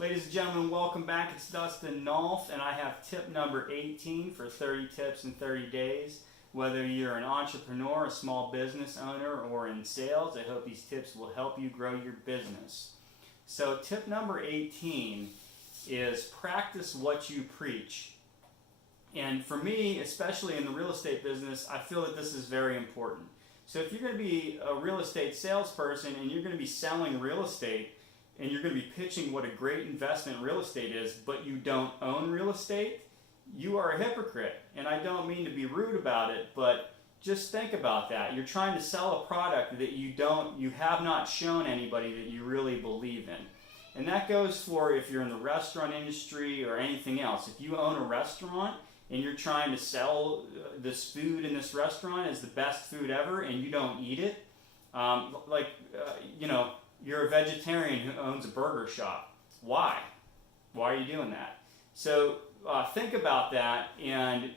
Ladies and gentlemen, welcome back. It's Dustin Nulf, and I have tip number 18 for 30 tips in 30 days. Whether you're an entrepreneur, a small business owner, or in sales, I hope these tips will help you grow your business. So tip number 18 is practice what you preach. And for me, especially in the real estate business, I feel that this is very important. So if you're going to be a real estate salesperson and you're going to be selling real estate, and you're going to be pitching what a great investment real estate is, but you don't own real estate, you are a hypocrite. And I don't mean to be rude about it, but just think about that. You're trying to sell a product that you have not shown anybody that you really believe in. And that goes for if you're in the restaurant industry or anything else. If you own a restaurant and you're trying to sell this food in this restaurant as the best food ever and you don't eat it, you're a vegetarian who owns a burger shop. Why? Why are you doing that? So think about that and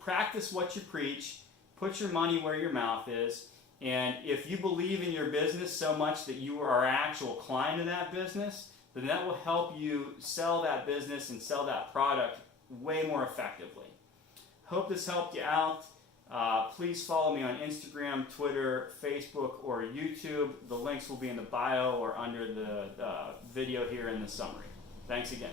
practice what you preach. Put your money where your mouth is. And if you believe in your business so much that you are an actual client of that business, then that will help you sell that business and sell that product way more effectively. Hope this helped you out. Please follow me on Instagram, Twitter, Facebook, or YouTube. The links will be in the bio or under the video here in the summary. Thanks again.